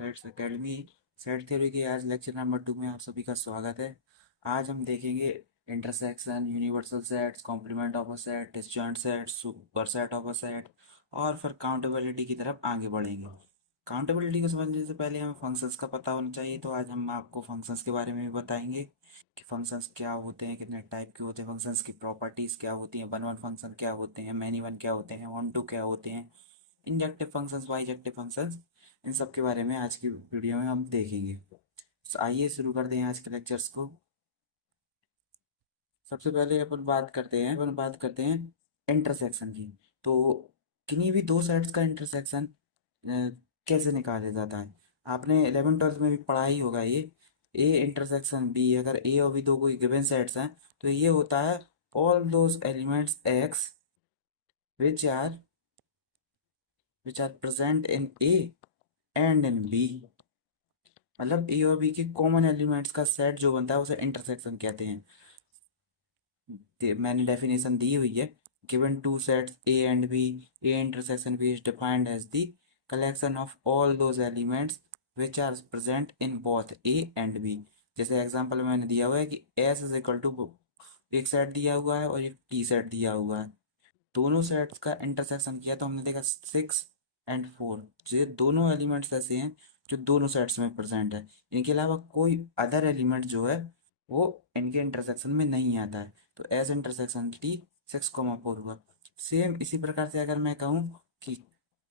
Sets academy set theory के आज lecture number 2 में आप सभी का स्वागत है। आज हम देखेंगे intersection, universal sets, complement of a set, disjoint set, super set of a set और फिर काउंटेबिलिटी की तरफ आगे बढ़ेंगे। काउंटेबिलिटी को समझने से पहले हमें फंक्शंस का पता होना चाहिए, तो आज हम आपको फंक्शंस के बारे में भी बताएंगे कि फंक्शंस क्या होते हैं, कितने टाइप के होते हैं, फंक्शंस की प्रॉपर्टीज़ क्या होती हैं, वन वन फंक्शन क्या होते हैं, मैनी वन क्या होते हैं, वन टू क्या होते हैं, इंजेक्टिव फंक्शंस, बाइजेक्टिव फंक्शंस, इन सब के बारे में आज की वीडियो में हम देखेंगे। तो आइए शुरू करते हैं आज के लेक्चर्स को। सबसे पहले अपन बात करते हैं इंटरसेक्शन की। तो किन्हीं भी दो सेट्स का इंटरसेक्शन कैसे निकाला जाता है, आपने 11th 12th में भी पढ़ा ही होगा ये। ए इंटरसेक्शन बी, अगर ए और बी दो कोई गिवन सेट्स हैं तो ये होता है all those elements X which are present in A and in B. मतलब ए और बी के कॉमन एलिमेंट्स का सेट जो बनता है उसे इंटरसेक्शन कहते हैं। मैंने डेफिनेशन दी हुई है। Given two sets A and B, A intersection B is defined as the collection of all those elements which are present in both A and B. जैसे एग्जांपल में मैंने दिया हुआ है कि एस इज इक्वल टू, एक set दिया हुआ है और एक टी सेट दिया हुआ है। दोनों सेट्स का इंटरसेक्शन किया तो हमने देखा 6 और 4, ये दोनों एलिमेंट्स ऐसे हैं जो दोनों सेट्स में प्रेजेंट है। इनके अलावा कोई अदर एलिमेंट जो है वो इनके इंटरसेक्शन में नहीं आता है, तो एस इंटरसेक्शन टी 6, 4 हुआ। सेम इसी प्रकार से अगर मैं कहूँ कि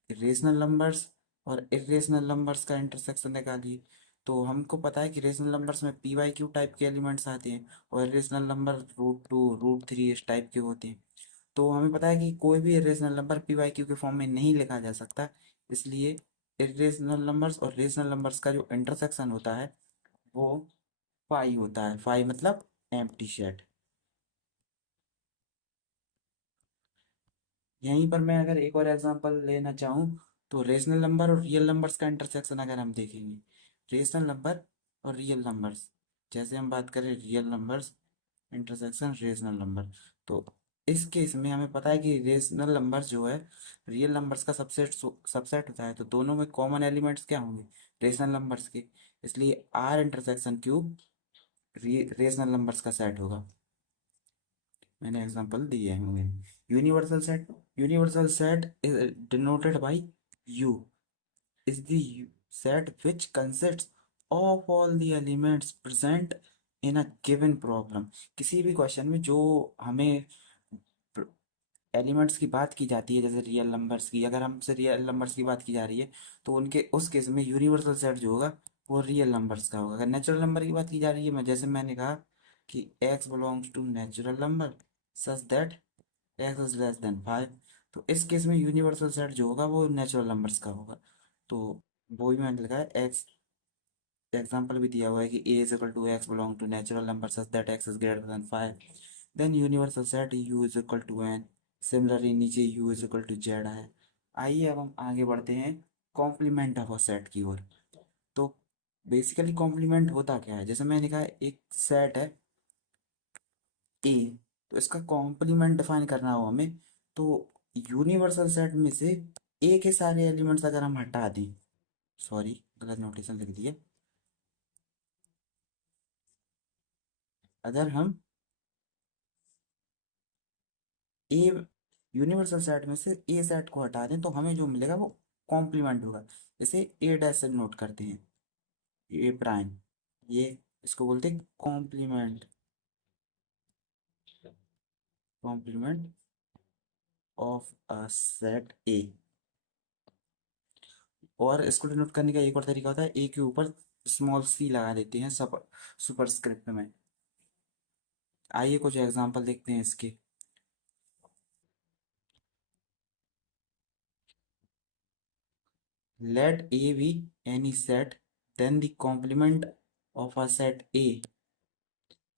रेशनल नंबर्स और इरेशनल नंबर्स का इंटरसेक्शन निकालिए, तो हमको पता है कि रेशनल नंबर्स में पी वाई क्यू टाइप के एलिमेंट्स आते हैं और इरेशनल नंबर √2 √3 इस टाइप के होते हैं। तो हमें पता है कि कोई भी irrational number P Y Q के फॉर्म में नहीं लिखा जा सकता, इसलिए इरेशनल नंबर्स और रेशनल नंबर्स का जो इंटरसेक्शन होता है वो फाई होता है। फाई मतलब एम्प्टी सेट। यहीं पर मैं अगर एक और एग्जांपल लेना चाहूँ तो रेशनल नंबर और रियल नंबर्स का इंटरसेक्शन अगर हम देखेंगे, रेशनल नंबर और रियल नंबर्स, जैसे हम बात करें real numbers intersection rational number, तो इस केस में हमें पता है कि रेशनल नंबर्स जो है रियल नंबर्स का सबसेट सबसेट होता है, तो दोनों में कॉमन एलिमेंट्स क्या होंगे, रेशनल नंबर्स के। इसलिए R intersection Q rational numbers का सेट होगा। मैंने एग्जांपल दिए होंगे। Universal set is denoted by U, is the set which consists of all the elements present in a given problem। किसी भी क्वेश्चन में जो हमें एलिमेंट्स की बात की जाती है, जैसे रियल नंबर्स की, अगर हमसे रियल नंबर्स की बात की जा रही है तो उनके उस केस में यूनिवर्सल सेट जो होगा वो रियल नंबर्स का होगा। अगर नेचुरल नंबर की बात की जा रही है, मैं जैसे मैंने कहा कि x belongs to natural number such that x is less than 5, तो इस केस में यूनिवर्सल सेट जो होगा वो नेचुरल नंबर्स का होगा। तो वो भी मैंने लिखा है एक्स, एग्जाम्पल भी दिया हुआ है कि A is equal to x belong to natural number such that x is greater than 5, then universal set U is equal to N. Similarly नीचे U is equal to Z है। आइए अब हम आगे बढ़ते हैं कॉम्प्लीमेंट ऑफ अ सेट की ओर। तो बेसिकली कॉम्प्लीमेंट होता क्या है, जैसे मैंने कहा एक सेट है ए, तो इसका कॉम्प्लीमेंट डिफाइन करना हो हमें, तो यूनिवर्सल सेट में से ए के सारे एलिमेंट्स अगर हम हटा दें, सॉरी गलत नोटेशन लिख दिया, अगर हम ए यूनिवर्सल सेट में से ए सेट को हटा दें तो हमें जो मिलेगा वो कॉम्प्लीमेंट होगा। जैसे ए डैश से नोट करते हैं, ए प्राइम, ये इसको बोलते हैं complement, complement of a set A. और इसको डिनोट करने का एक और तरीका होता है, ए के ऊपर स्मॉल सी लगा देते हैं सब सुपरस्क्रिप्ट में। आइए कुछ एग्जांपल देखते हैं इसके। Let A B any set then the complement of a set A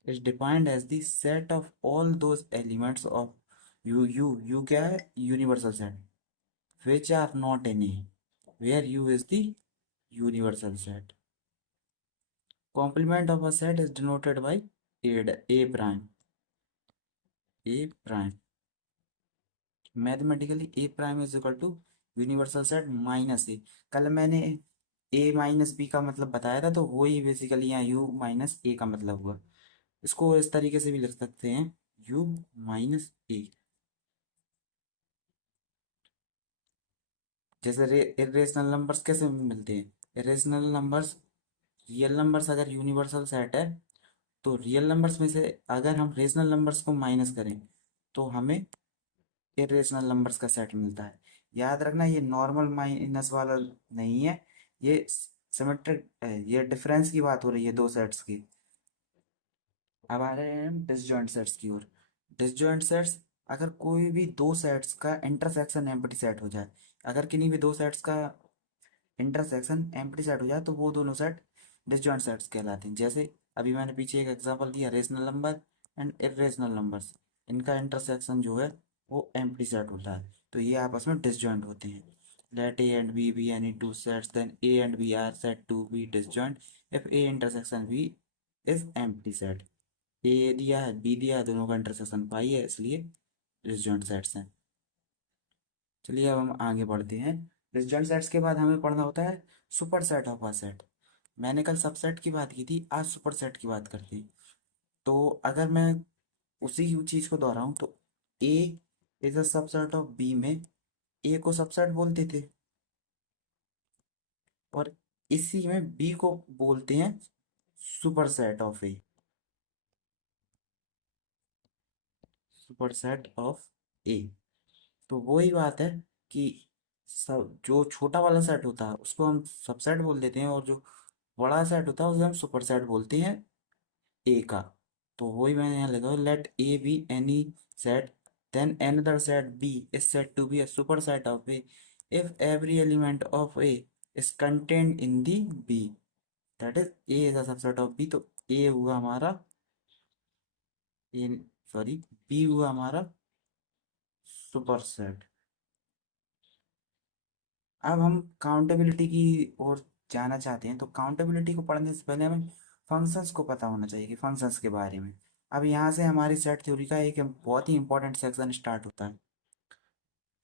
is defined as the set of all those elements of U क्या है, universal set, which are not in A, where U is the universal set। complement of a set is denoted by A prime, A prime। Mathematically A prime is equal to universal set minus A. कल मैंने ए minus B का मतलब बताया था, तो वो ही basically यहाँ you minus ए का मतलब हुआ। इसको इस तरीके से भी लिख सकते हैं, यू माइनस ए। जैसे इरेशनल नंबर्स कैसे मिलते हैं? इरेशनल नंबर्स, रियल नंबर्स अगर यूनिवर्सल सेट है, तो रियल नंबर्स में से अगर हम रेशनल नंबर्स को माइनस करें तो हमें इरेशनल नंबर्स का सेट मिलता है। याद रखना, ये नॉर्मल माइनस वाला नहीं है, ये सिमेट्रिक है, ये डिफरेंस की बात हो रही है दो सेट्स की। अब आ रहे हैं हम डिसजॉइंट सेट्स की ओर। डिसजॉइंट सेट्स, अगर कोई भी दो सेट्स का इंटरसेक्शन एम्प्टी सेट हो जाए, अगर किन्हीं भी दो सेट्स का इंटरसेक्शन एम्प्टी सेट हो जाए तो वो दोनों सेट डिसजॉइंट सेट्स कहलाते हैं। जैसे अभी मैंने पीछे एक एग्जांपल दिया, rational number and irrational numbers, इनका इंटरसेक्शन जो है वो एम्प्टी सेट होता है, तो ये आपस में डिसजॉइंट होते हैं। Let A and B be any two sets, then A and B are set to be disjoint if A intersection B is empty set. A दिया है, बी दिया है, दोनों का इंटरसेक्शन पाई है, इसलिए डिसजॉइंट सेट्स हैं। चलिए अब हम आगे बढ़ते हैं। डिसजॉइंट सेट्स के बाद हमें पढ़ना होता है super set of a set. मैंने कल सबसेट की बात की थी, आज सुपर सेट की बात करते हैं। तो अगर मैं उसी चीज को दोहराऊं तो A is a subset of B में ए को सबसेट बोलते थे, और इसी में बी को बोलते हैं super set of A. Super set of A, तो वही बात है कि सब जो छोटा वाला सेट होता है उसको हम सबसेट बोल देते हैं, और जो बड़ा सेट होता है उसे हम सुपर सेट बोलते हैं ए का। तो वही मैंने यहाँ लिखा है, let A B any set then another set b is said to be a superset of a if every element of a is contained in the b, that is a is a subset of b। तो a हुआ हमारा, ए sorry, b हुआ हमारा super set. अब हम accountability की ओर जाना चाहते हैं, तो काउंटेबिलिटी को पढ़ने से पहले हमें फंक्शंस को पता होना चाहिए कि फंक्शंस के बारे में। अब यहाँ से हमारी सेट थ्योरी का एक बहुत ही इंपॉर्टेंट सेक्शन स्टार्ट होता है,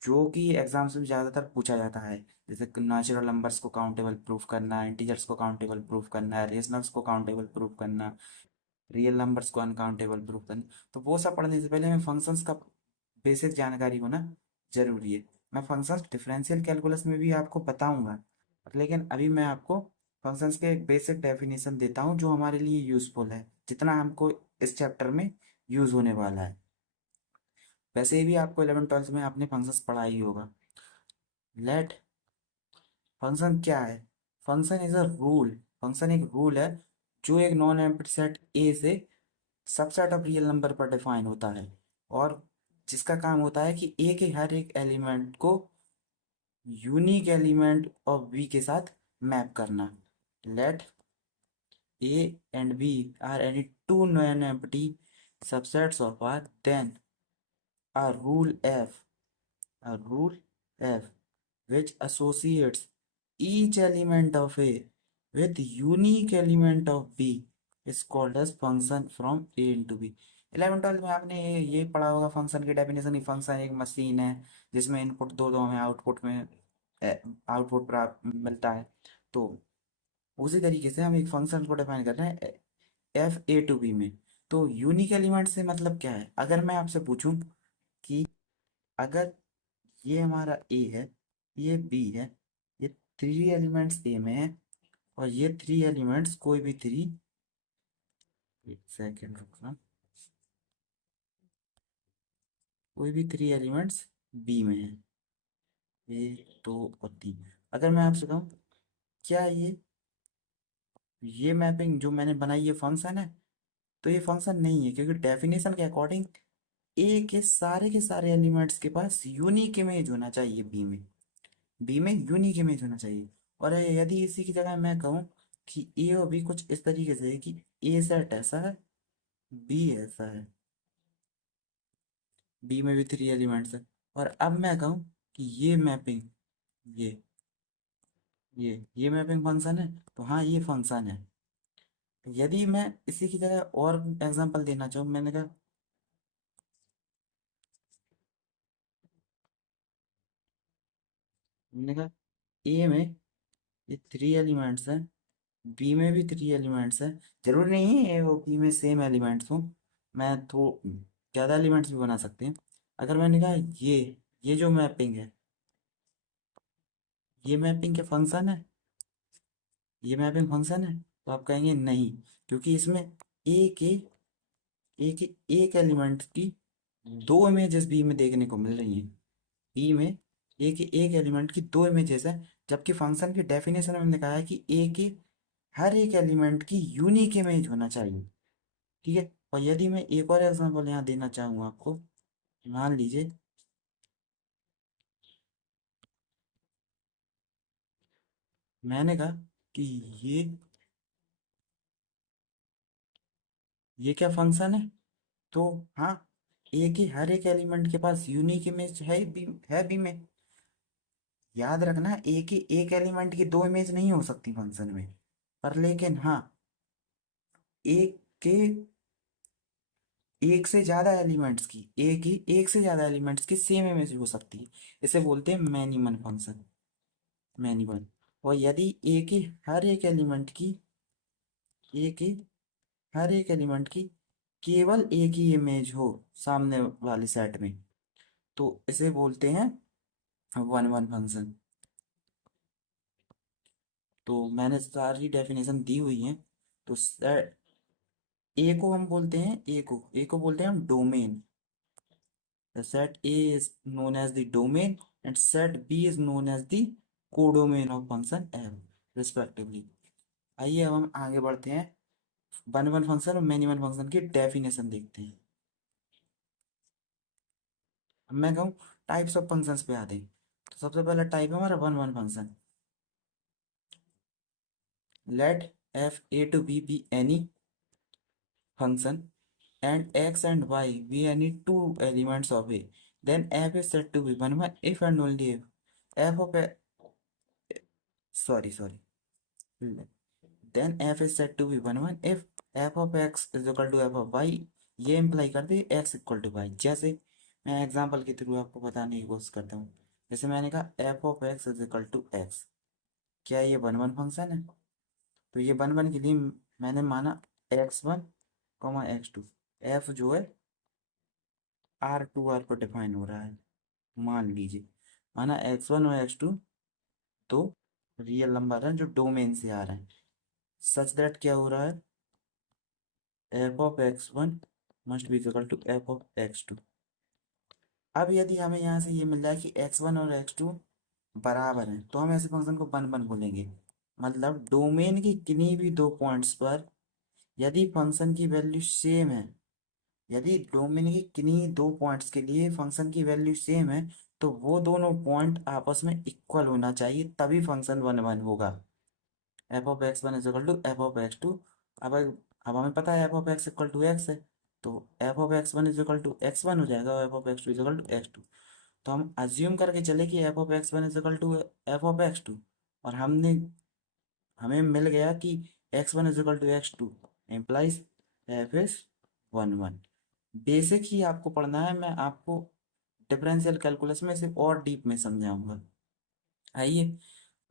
जो कि एग्जाम्स में ज़्यादातर पूछा जाता है। जैसे नेचुरल नंबर्स को काउंटेबल प्रूफ करना, इंटीजर्स को काउंटेबल प्रूफ करना, रेशनल्स को काउंटेबल प्रूफ करना, रियल नंबर्स को अनकाउंटेबल प्रूफ करना। तो वो सब पढ़ने से पहले हमें फंक्शंस का बेसिक जानकारी होना जरूरी है। मैं फंक्शंस डिफरेंशियल कैलकुलस में भी आपको बताऊंगा, लेकिन अभी मैं आपको फंक्शंस के एक बेसिक डेफिनेशन देता हूँ जो हमारे लिए यूजफुल है, जितना हमको इस चैप्टर में यूज होने वाला है। वैसे भी आपको 11 12 में आपने फंक्शंस पढ़ा ही होगा। लेट, फंक्शन क्या है? Function is a rule. Function एक रूल है जो एक नॉन एम्प्टी सेट ए से सबसेट ऑफ रियल नंबर पर डिफाइन होता है, और जिसका काम होता है कि ए के हर एक एलिमेंट को यूनिक एलिमेंट ऑफ बी के साथ मैप करना। Let A and B are any two non empty subsets of R, then a rule f a rule f which associates each element of A with unique element of B is called as function from A into B। 11 12 में आपने ये पढ़ा होगा function की definition की। Function एक machine है जिसमें इनपुट दो दो हमें आउटपुट में आउटपुट प्राप्त मिलता है। तो उसी तरीके से हम एक फंक्शन को डिफाइन कर रहे हैं एफ ए टू बी में। तो यूनिक एलिमेंट से मतलब क्या है? अगर मैं आपसे पूछूं कि अगर ये हमारा ए है, ये बी है, ये थ्री एलिमेंट्स ए में है, और ये थ्री एलिमेंट्स कोई भी थ्री, एक सेकेंड रुकना, कोई भी थ्री एलिमेंट्स बी में है, एक दो और तीन। अगर मैं आपसे कहूँ क्या ये मैपिंग जो मैंने बनाई ये फंक्शन है, तो ये फंक्शन नहीं है, क्योंकि डेफिनेशन के अकॉर्डिंग ए के सारे एलिमेंट्स के पास यूनिक इमेज होना चाहिए बी में यूनिक इमेज होना चाहिए। और यदि इसी की जगह मैं कहूँ कि ए और बी कुछ इस तरीके से है कि ए सेट ऐसा है, बी ऐसा है, बी में भी थ्री एलिमेंट्स है, और अब मैं कहूँ कि ये मैपिंग, ये ये मैपिंग फंक्शन है, तो हाँ ये फंक्शन है। यदि मैं इसी की जगह और एग्जांपल देना चाहूँ, मैंने कहा ए में ये थ्री एलिमेंट्स हैं, बी में भी थ्री एलिमेंट्स हैं। जरूर नहीं है वो बी में सेम एलिमेंट्स हो, मैं तो ज़्यादा एलिमेंट्स भी बना सकते हैं। अगर मैंने कहा ये जो मैपिंग है, ये मैपिंग के फंक्शन है, ये मैपिंग फंक्शन है, तो आप कहेंगे नहीं, क्योंकि इसमें एक एक एक एलिमेंट की दो इमेजेस बी में देखने को मिल रही हैं। बी में एक एलिमेंट की दो इमेजेस है, जबकि फंक्शन की डेफिनेशन में हमने कहा है कि हर एक एलिमेंट की यूनिक इमेज होना चाहिए। ठीक है। और यदि मैं एक और एग्जांपल यहाँ देना चाहूँ आपको, मान लीजिए मैंने कहा कि ये ये क्या फंक्शन है, तो हाँ, हर एक एलिमेंट के पास यूनिक इमेज है बी में। याद रखना, एक एलिमेंट की दो इमेज नहीं हो सकती फंक्शन में, पर लेकिन हाँ, एक के एक से ज्यादा एलिमेंट्स की एक से ज्यादा एलिमेंट्स की सेम इमेज हो सकती है। इसे बोलते हैं many one function, many one. और यदि हर एक एलिमेंट की एक ही हर एक एलिमेंट की केवल एक ही इमेज हो सामने वाले सेट में, तो इसे बोलते हैं वन वन फंक्शन। तो मैंने सारी डेफिनेशन दी हुई है। तो सेट ए को हम बोलते हैं ए को बोलते हैं हम domain. The set A is known as the domain and set B is known as the codomain of function f respectively। आइए अब हम आगे बढ़ते हैं, वन वन फंक्शन और मैनी वन फंक्शन की डेफिनेशन देखते हैं। अब मैं कहूँ टाइप्स ऑफ फंक्शंस पे आते हैं, तो सबसे पहला टाइप है हमारा one one function. Let f A to B any function and x and y be any two elements of a, then f is said to be one one if and only if f of a, sorry, then f is said to be one one if f of x is equal to f of y, ये imply करते x equal to y। जैसे मैं example के through आपको बताने की कोशिश करता हूँ। जैसे मैंने कहा f of x is equal to x, क्या ये वन वन फंक्शन है? तो ये वन वन के लिए मैंने माना x1 x2, f जो है R2 पर डिफाइन हो रहा है। मान लीजिए माना x1 और x2 तो रियल नंबर है जो डोमेन से आ रहे हैं, सच दैट क्या हो रहा है, f of x1 must be equal to f of x2। अब यदि हमें यहाँ से ये मिल रहा है कि x1 और x2 बराबर हैं, तो हम ऐसे फंक्शन को वन वन बोलेंगे। मतलब डोमेन के किन्हीं भी दो पॉइंट्स पर यदि फंक्शन की वैल्यू सेम है, यदि डोमेन के किन्हीं दो पॉइंट्स के लिए फंक्शन की वैल्यू सेम है, तो वो दोनों पॉइंट आपस में इक्वल होना चाहिए, तभी फंक्शन वन वन होगा। F of x one is equal to f of x two. अब हमें पता है f of x equal to x है, तो f of x one is equal to x one हो जाएगा और f of x two is equal to x two. तो हम अज्यूम करके चले कि f of x one is equal to f of x two, और हमें मिल गया कि x one is equal to x two implies f is one one. Basic ही आपको पढ़ना है, मैं आपको डिफरेंशियल कैलकुलस में सिर्फ और डीप में समझाऊंगा। आइए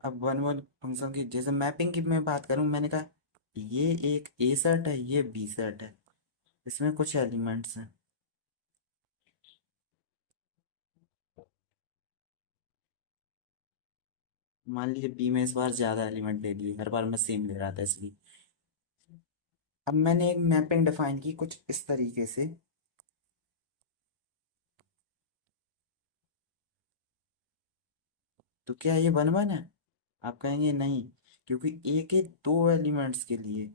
अब वन वन फंक्शन की जैसे मैपिंग की मैं बात करूं, मैंने कहा ये एक ए सेट है, ये बी सेट है, इसमें कुछ एलिमेंट्स हैं। मान लीजिए बी में इस बार ज्यादा एलिमेंट ले लिए, हर बार मैं सेम ले रहा था इसलिए। अब मैंने एक मैपिंग डिफाइन की कुछ इस तरीके से, तो क्या ये वन वन है? आप कहेंगे नहीं, क्योंकि ए के दो एलिमेंट्स के लिए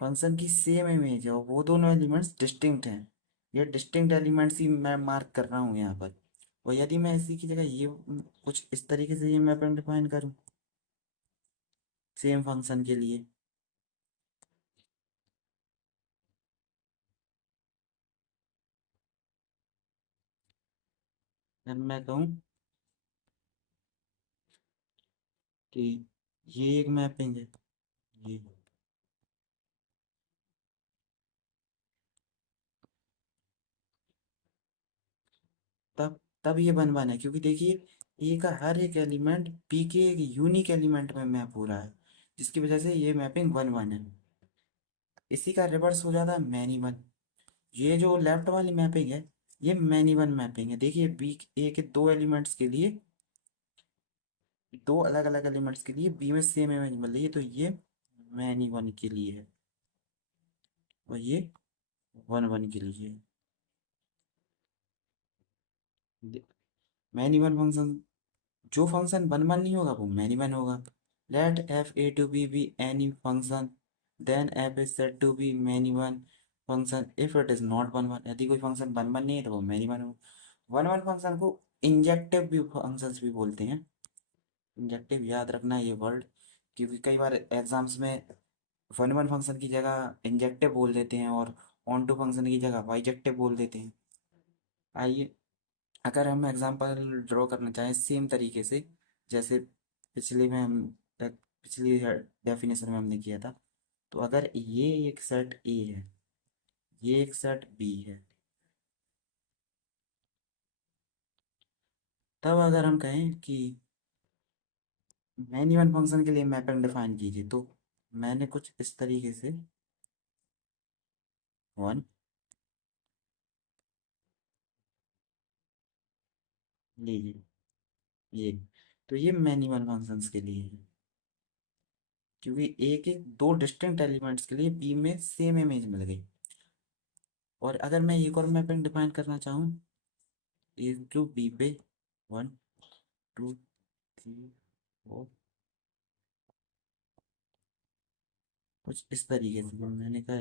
फंक्शन की सेम इमेज है और वो दोनों एलिमेंट्स डिस्टिंक्ट हैं। ये डिस्टिंक्ट एलिमेंट्स ही मैं मार्क कर रहा हूँ यहाँ पर। और यदि मैं इसी की जगह ये कुछ इस तरीके से ये मैपिंग डिफाइन करूँ सेम फंक्शन के लिए, जब मैं कहूँ कि ये एक मैपिंग है, ये तब तब ये वन वन है, क्योंकि देखिए ए का हर एक एलिमेंट बी के एक यूनिक एलिमेंट में मैप हो रहा है, जिसकी वजह से ये मैपिंग वन वन है। इसी का रिवर्स हो जाता है मैनी वन। ये जो लेफ्ट वाली मैपिंग है, ये मैनी वन मैपिंग है। देखिए बी ए के दो एलिमेंट्स के लिए, दो अलग अलग एलिमेंट्स के लिए बी में सेम इमेज मिल रही है, तो ये मैनी वन के लिए है और ये वन वन के लिए है। मैनी वन फंक्शन, जो फंक्शन वन वन नहीं होगा वो मैनी वन होगा। Let f A to B any function then f is said to be many one function if it is not one one. यदि कोई फंक्शन वन वन नहीं है तो वो मैनी वन होगा। वन वन फंक्शन को injective भी functions भी बोलते हैं। इंजेक्टिव याद रखना ये वर्ड, क्योंकि कई बार एग्जाम्स में वन वन फंक्शन की जगह इंजेक्टिव बोल देते हैं और ऑन टू फंक्शन की जगह वाइजेक्टिव बोल देते हैं। आइए, अगर हम एग्जांपल ड्रॉ करना चाहें सेम तरीके से, जैसे पिछले में हम पिछली डेफिनेशन में हमने किया था, तो अगर ये एक सेट ए है, ये एक सेट बी है, तब अगर हम कहें कि मैनी वन फंक्शन के लिए मैपिंग डिफाइन कीजिए, तो मैंने कुछ इस तरीके से वन लीजिए ये, तो ये मैनी वन फंक्शंस के लिए है, क्योंकि ए के दो डिस्टिंक्ट एलिमेंट्स के लिए बी में सेम इमेज मिल गई। और अगर मैं एक और मैपिंग डिफाइन करना चाहूँ ए टू बी पे, वन टू थ्री फोर, कुछ इस तरीके से मैंने कहा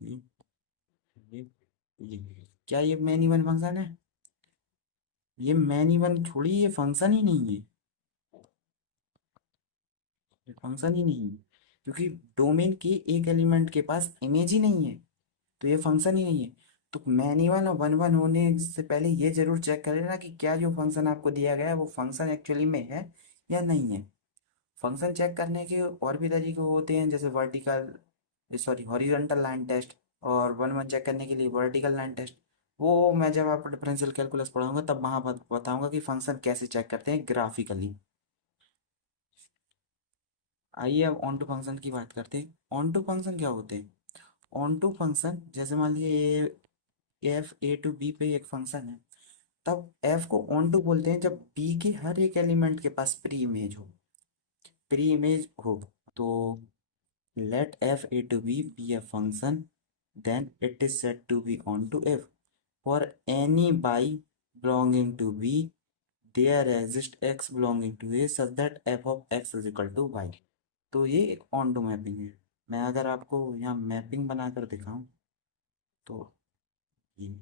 ये ये ये क्या ये मैनी वन फंक्शन है? ये मैनी वन छोड़ी, ये फंक्शन ही नहीं है, ये फंक्शन ही नहीं है, क्योंकि डोमेन के एक एलिमेंट के पास इमेज ही नहीं है, तो ये फंक्शन ही नहीं है। तो मैनी वन और वन वन होने से पहले ये जरूर चेक कर लेना कि क्या जो फंक्शन आपको दिया गया है वो फंक्शन एक्चुअली में है या नहीं है। फंक्शन चेक करने के और भी तरीके होते हैं, जैसे vertical, sorry horizontal line test, और वन वन चेक करने के लिए वर्टिकल लाइन टेस्ट। वो मैं जब आप डिफरेंशियल कैलकुलस पढ़ाऊंगा तब वहां बताऊंगा कि फंक्शन कैसे चेक करते हैं ग्राफिकली। आइए अब ऑन टू फंक्शन की बात करते हैं। ऑन टू फंक्शन क्या होते हैं? ऑन टू फंक्शन, जैसे मान लीजिए एफ ए टू बी पे एक फंक्शन है, तब एफ को ऑन टू बोलते हैं जब बी के हर एक एलिमेंट के पास प्री इमेज हो, प्री इमेज हो। तो let f a to b be a function, then it is said to be onto f. For any y belonging to b, there exists x belonging to a such that f of x is equal to y. तो ये एक on to mapping है। मैं अगर आपको यहाँ mapping बनाकर दिखाऊं तो ये,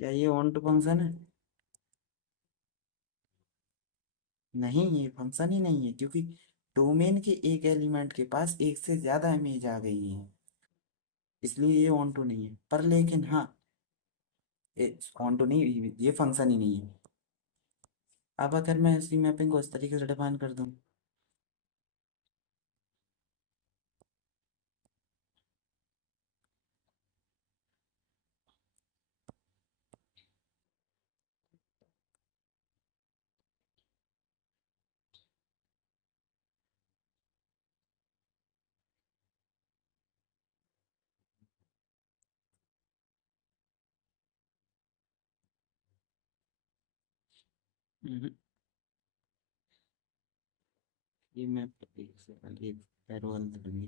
क्या ये ऑन टू फंक्शन है? नहीं, ये फंक्शन ही नहीं है, क्योंकि डोमेन के एक एलिमेंट के पास एक से ज्यादा इमेज आ गई है, इसलिए ये ऑन टू नहीं है। पर लेकिन हाँ, ऑन टू नहीं, ये फंक्शन ही नहीं है। अब अगर मैं इसी मैपिंग को इस तरीके से डिफाइन कर दूं, हम्म, ये मैं एक सेकंड, एक पैरोल करूंगी।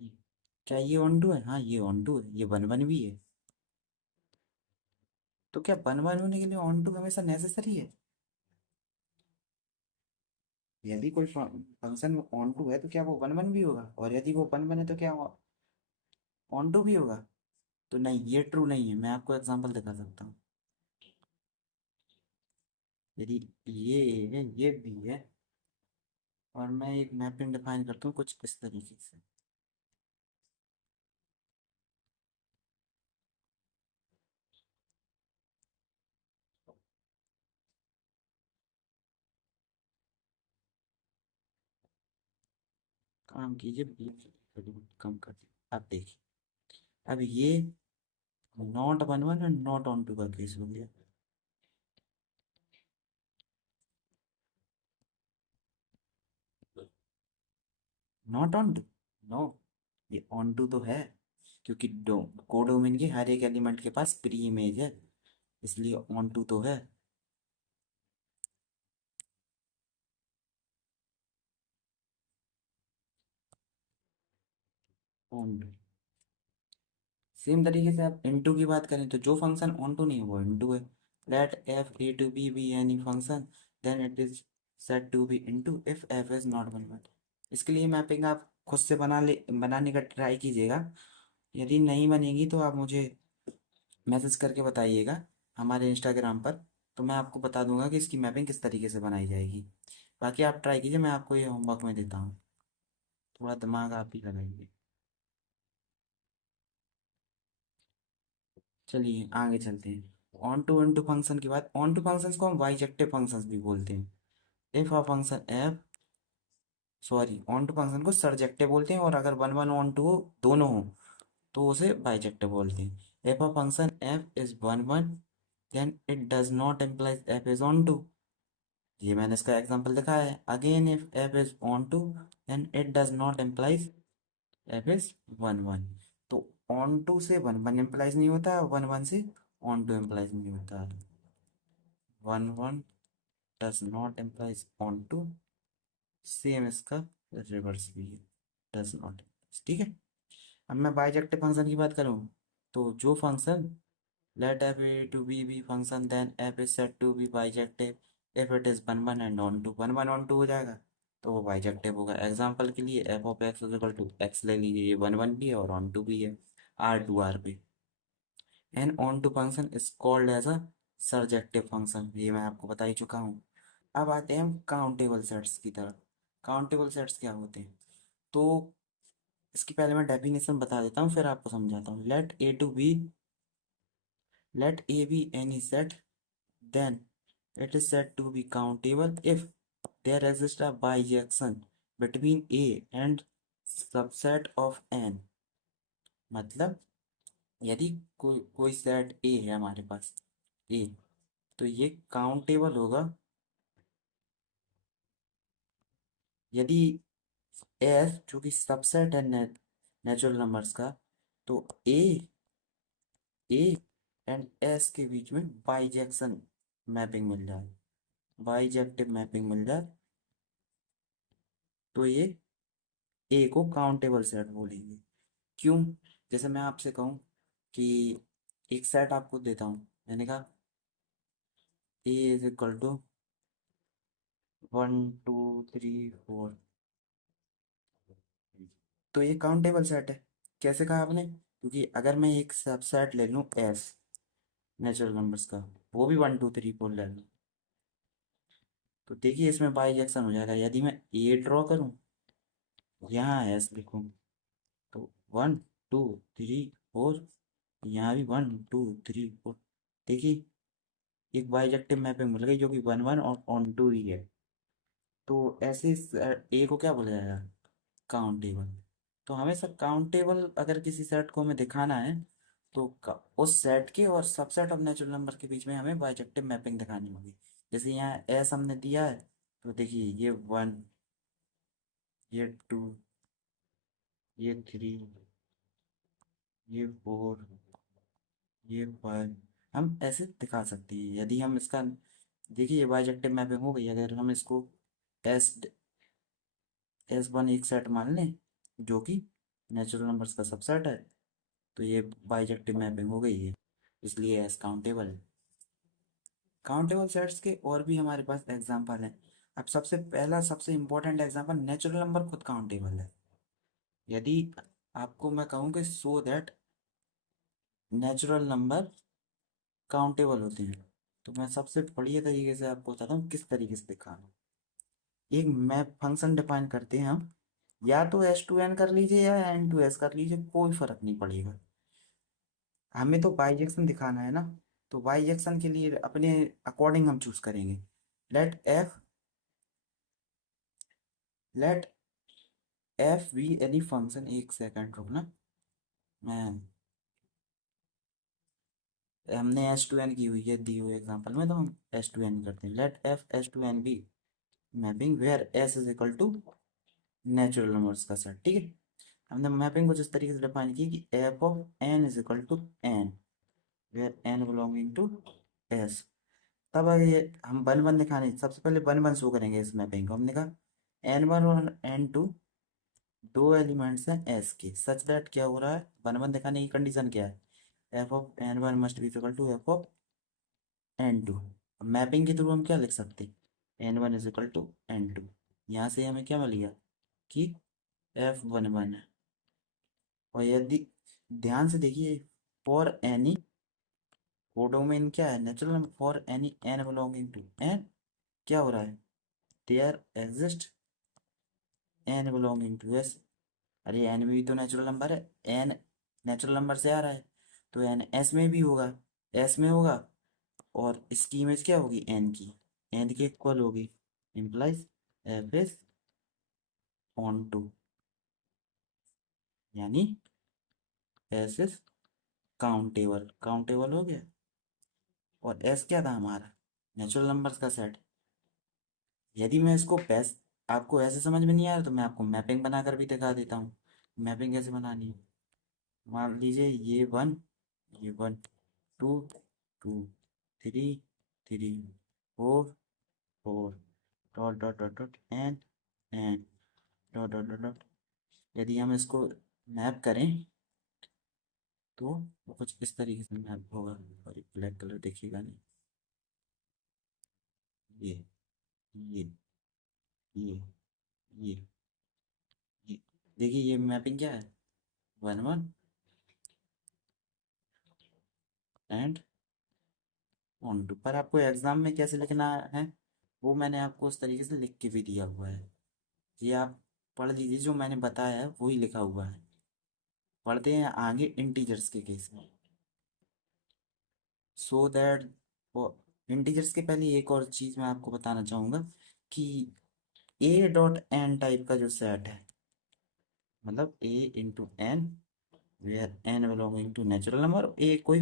ये- क्या ये ऑन टू है? हाँ ये ऑन टू है, ये वन वन भी है। तो क्या वन वन होने के लिए ऑन टू हमेशा नेसेसरी है? यदि कोई फंक्शन ऑन टू है तो क्या वो वन वन भी होगा, और यदि वो वन वन है तो क्या ऑन टू भी होगा? तो नहीं, ये ट्रू नहीं है। मैं आपको एग्जांपल दिखा सकता हूँ। यदि ये है, ये भी है, और मैं एक मैपिंग डिफाइन करता हूँ कुछ इस तरीके से। काम कीजिए, कम कर दीजिए। अब देखिए, अब ये नॉट वन वन और नॉट ऑन टू का केस हो गया। नॉट ऑन टू, नो, ये ऑन टू तो है, क्योंकि कोडोमेन के हर एक एलिमेंट के पास प्री इमेज है, इसलिए ऑन टू तो है। ऑन टू, सेम तरीके से आप इनटू की बात करें तो जो फंक्शन ऑन टू नहीं है वो इनटू है। Let f A to B any function then it is set to be into if f is not one one. इसके लिए मैपिंग आप खुद से बनाने का ट्राई कीजिएगा। यदि नहीं बनेगी तो आप मुझे मैसेज करके बताइएगा हमारे इंस्टाग्राम पर, तो मैं आपको बता दूंगा कि इसकी मैपिंग किस तरीके से बनाई जाएगी। बाकी आप ट्राई कीजिए, मैं आपको ये होमवर्क में देता हूँ, थोड़ा दिमाग आप ही लगाइए। चलिए आगे चलते हैं। ऑन टू इनटू फंक्शन के बाद ऑन टू फंक्शंस को हम बाइजेक्टिव फंक्शंस भी बोलते हैं। If a function f, sorry, on to function को सरजेक्टिव बोलते हैं, और अगर वन वन ऑन टू दोनों हो तो उसे बाइजेक्टिव बोलते हैं। If a function f is one one then it does not implies f is on to. ये मैंने इसका एग्जांपल दिखाया है। Again if f is on to then it does not implies f is one one. तो on to से one one implies नहीं होता, one one से ऑन टू इम्प्लाइज नहीं होता। One one does not implies on to, same इसका reverse भी है, डज नॉट। ठीक है। अब मैं बाइजेक्टिव फंक्शन की बात करूँ तो जो function let f A to B function then f is set to be bijective if it is one one and on to, one one on to हो जाएगा तो वो बाइजेक्टिव होगा। एग्जाम्पल के लिए f of x is equal to x ले लीजिए, ये वन वन भी है और ऑन टू भी है, आर टू आर पे। An on to function is called as a surjective function, ये मैं आपको बता ही चुका हूँ। अब आते हैं हम काउंटेबल सेट्स की तरफ। काउंटेबल सेट्स क्या होते हैं, तो इसकी पहले मैं डेफिनेशन बता देता हूँ फिर आपको समझाता हूँ। Let A B any set then it is said to be countable if there exists a bijection between A and subset of N। मतलब यदि कोई सेट A है हमारे पास, A, तो ये काउंटेबल होगा यदि S जो कि सबसेट है नेचुरल नंबर्स का, तो A एंड S के बीच में बाइजेक्शन मैपिंग मिल जाए, बाइजेक्टिव मैपिंग मिल जाए, तो ये ए को काउंटेबल सेट बोलेंगे। क्यों? जैसे मैं आपसे कहूँ कि एक सेट आपको देता हूँ, मैंने कहा A is equal to one two three four, तो ये काउंटेबल सेट है। कैसे कहा आपने? क्योंकि अगर मैं एक सबसेट ले लूँ एस नेचुरल नंबर्स का, वो भी वन टू थ्री फोर ले लूँ, तो देखिए इसमें बाई इजेक्शन हो जाएगा। यदि मैं ए ड्रॉ करूँ, यहाँ एस लिखूँ, तो वन टू थ्री फोर, यहाँ भी वन टू थ्री फोर, देखिए एक बाइजेक्टिव मैपिंग मिल गई जो कि वन वन और ऑन टू ही है। तो ऐसे ए को क्या बोला जाएगा? काउंटेबल। तो हमेशा काउंटेबल अगर किसी सेट को हमें दिखाना है तो उस सेट के और सबसेट ऑफ नेचुरल नंबर के बीच में हमें बाइजेक्टिव मैपिंग दिखानी होगी। जैसे यहाँ एस हमने दिया है, तो देखिए ये वन, ये टू, ये थ्री, ये फोर, ये फाइव, हम ऐसे दिखा सकते हैं। यदि हम इसका, देखिए ये बाइजेक्टिव मैपिंग हो गई। अगर हम इसको एस एस वन एक सेट मान लें जो कि नेचुरल नंबर्स का सबसेट है, तो ये बाइजेक्टिव मैपिंग हो गई है, इसलिए एस काउंटेबल है। काउंटेबल सेट्स के और भी हमारे पास एग्जांपल हैं। अब सबसे पहला सबसे इंपॉर्टेंट एग्जांपल, नेचुरल नंबर खुद काउंटेबल है। यदि आपको मैं कहूँ कि so that natural number countable होते हैं, तो मैं सबसे बढ़िया तरीके से आपको बताता हूँ किस तरीके से दिखाना। एक मैप फंक्शन डिफाइन करते हैं हम, या तो एस टू एन कर लीजिए या एन टू एस कर लीजिए, कोई फर्क नहीं पड़ेगा। हमें तो बाइजेक्शन दिखाना है ना, तो बाइजेक्शन के लिए अपने अकॉर्डिंग हम चूज करेंगे। Let f, let f be any function, एक सेकंड रुकना, मैं हमने एस टू एन की हुई है दी हुई एग्जांपल में, तो हम एस टू एन करते हैं। Let f S to N be mapping where S is equal to natural numbers का सेट, ठीक है। हमने मैपिंग कुछ इस तरीके से डिफाइन की कि f of n is equal to n where n belonging to S. तब अगर ये हम वन वन दिखाने, सबसे पहले वन वन शो करेंगे इस मैपिंग को। हमने कहा एन वन और एन टू दो एलिमेंट्स हैं एस के, सच दैट क्या हो रहा है, वन वन दिखाने की कंडीशन क्या है, f of n one must be equal to f of n two. Mapping के थ्रू हम क्या लिख सकते हैं, n one is equal to n two. यहाँ से हमें क्या मिल गया कि एफ वन वन है। और यदि ध्यान से देखिए, फॉर एनी कोडोमेन क्या है, natural number, for any n belonging to N क्या हो रहा है, there exist n belonging to S. अरे एन में भी तो नेचुरल नंबर है, एन नेचुरल नंबर से आ रहा है, तो एन एस में भी होगा, एस में होगा, और इसकी इमेज क्या होगी, एन की, एन के इक्वल होगी, implies f is on to, यानी एस इज काउंटेबल, काउंटेबल हो गया। और एस क्या था हमारा, नेचुरल नंबर्स का सेट। यदि मैं इसको बेस्ट, आपको ऐसे समझ में नहीं आ रहा तो मैं आपको मैपिंग बनाकर भी दिखा देता हूँ। मैपिंग कैसे बनानी है, मान लीजिए ये one, two two, three three, four four, dot dot dot dot n dot dot dot dot. यदि हम इसको मैप करें तो वो कुछ इस तरीके से मैप होगा, और ये ब्लैक कलर दिखेगा नहीं, ये ये ये ये ये देखिए, ये मैपिंग क्या है, one one and on to. पर आपको एग्जाम में कैसे लिखना है, वो मैंने आपको उस तरीके से लिख के भी दिया हुआ है। ये आप पढ़ लीजिए, जो मैंने बताया है वही लिखा हुआ है। पढ़ते हैं आगे इंटीजर्स के केस में। सो दैट, इंटीजर्स के पहले एक और चीज़ मैं आपको बताना चाहूँगा कि ए डॉट एन टाइप का जो सेट है, मतलब A into n where n belonging to natural number, A कोई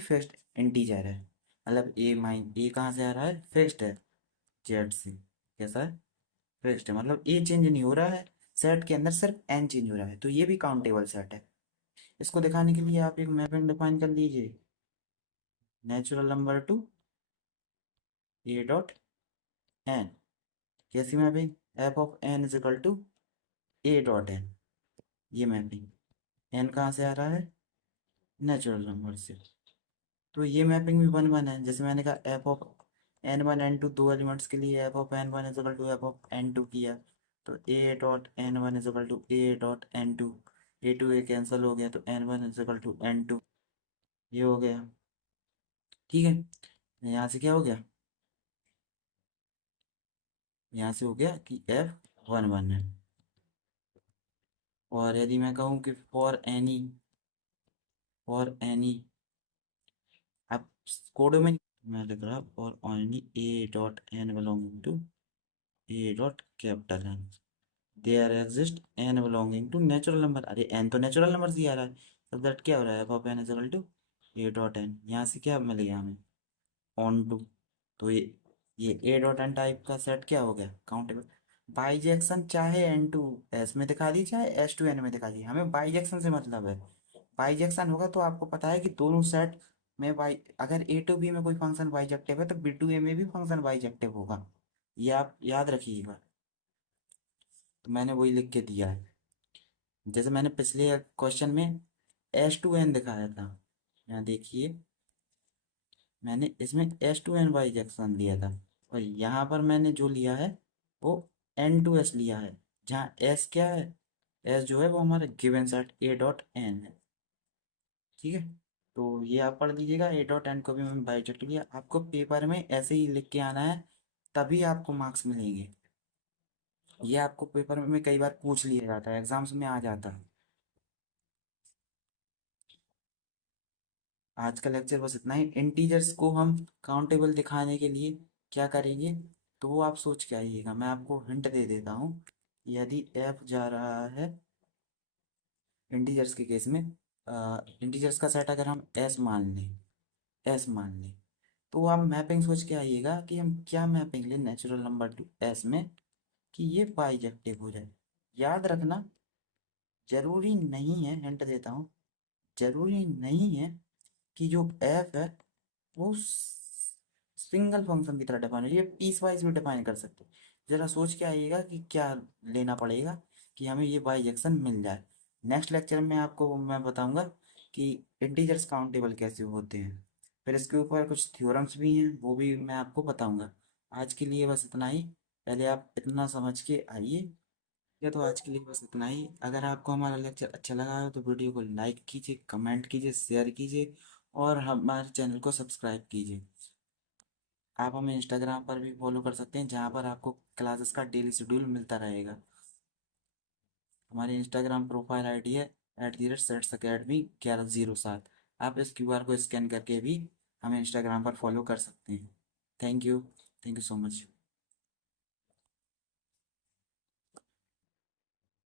फिक्स्ड इंटीजर है। मतलब ए कहाँ से आ रहा है, फिक्स्ड है, जेड से। कैसा है, फिक्स्ड है, मतलब ए चेंज नहीं हो रहा है, सेट के अंदर सिर्फ एन चेंज हो रहा है, तो ये भी काउंटेबल सेट है। इसको दिखाने के लिए आप एक मैपिंग डिफाइन कर लीजिए, natural number to a dot n. कैसी mapping, f of n is equal to a dot n, ये मैपिंग। एन कहाँ से आ रहा है, नेचुरल नंबर से, तो ये मैपिंग भी वन वन है। जैसे मैंने कहा f of n one n two, दो एलिमेंट्स के लिए f of n one is equal to f of n two किया, तो a dot n one is equal to a dot n two, a to a cancel हो गया, तो n one is equal to n two, ये हो गया, ठीक है। यहाँ से क्या हो गया, यहाँ से हो गया कि एफ वन वन है। और यदि मैं कहूँ कि फॉर एनी आप कोडो में, मैं लिख रहा for any a dot n belonging to a dot capital N, there exist n belonging to natural number. अरे एन तो नेचुरल नंबर से ही आ रहा है, तो दैट क्या हो रहा है, f of n is equal to a dot n. यहाँ से क्या मिल गया हमें, ऑन टू। तो ये ए डॉट एन टाइप का सेट क्या हो गया, काउंटेबल। बाईजेक्शन चाहे एन टू एस में दिखा दी, चाहे एस टू एन में दिखा दी, हमें बाईजेक्शन से मतलब है। बाईजेक्शन होगा तो आपको पता है कि दोनों सेट में बाई, अगर ए टू बी में कोई फंक्शन बाईजेक्टिव है तो बी टू ए में भी फंक्शन बाईजेक्टिव होगा, ये आप याद रखिएगा। तो मैंने वही लिख के दिया है, जैसे मैंने पिछले क्वेश्चन में एस टू एन दिखाया था, यहाँ देखिए मैंने इसमें एस टू एन बाईजेक्शन दिया था, और यहाँ पर मैंने जो लिया है वो एन टू एस लिया है, जहाँ एस क्या है, एस जो है वो हमारा given set a dot n है, ठीक है। तो ये आप पढ़ लीजिएगा, ए डॉट एन को भी मैंने बाईजेक्ट लिया। आपको पेपर में ऐसे ही लिख के आना है, तभी आपको मार्क्स मिलेंगे। ये आपको पेपर में कई बार पूछ लिया जाता है, एग्जाम्स में आ जाता है। आज का लेक्चर बस इतना ही। इंटीजर्स को हम काउंटेबल दिखाने के लिए क्या करेंगे, तो वो आप सोच के आइएगा, मैं आपको हिंट दे देता हूँ। यदि f जा रहा है इंटीजर्स के केस में, इंटीजर्स का सेट अगर हम s मान लें, तो आप मैपिंग सोच के आइएगा कि हम क्या मैपिंग लें नेचुरल नंबर टू s में कि ये बाइजेक्टिव हो जाए। याद रखना, जरूरी नहीं है, हिंट देता हूँ, जरूरी नहीं है कि जो f है वो सिंगल फंक्शन की तरह डिफाइन हो, ये पीस वाइज भी डिफाइन कर सकते हैं। जरा सोच के आइएगा कि क्या लेना पड़ेगा कि हमें ये बाइजेक्शन मिल जाए। नेक्स्ट लेक्चर में आपको मैं बताऊंगा कि इंटीजर्स काउंटेबल कैसे होते हैं, फिर इसके ऊपर कुछ थ्योरम्स भी हैं, वो भी मैं आपको बताऊंगा। आज के लिए बस इतना ही, पहले आप इतना समझ के आइए। या तो आज के लिए बस इतना ही। अगर आपको हमारा लेक्चर अच्छा लगा हो तो वीडियो को लाइक कीजिए, कमेंट कीजिए, शेयर कीजिए और हमारे चैनल को सब्सक्राइब कीजिए। आप हमें इंस्टाग्राम पर भी फॉलो कर सकते हैं, जहाँ पर आपको क्लासेस का डेली शेड्यूल मिलता रहेगा। हमारी इंस्टाग्राम प्रोफाइल आईडी है @SETSAcademy 1107। आप इस QR को स्कैन करके भी हमें इंस्टाग्राम पर फॉलो कर सकते हैं। Thank you. Thank you so much.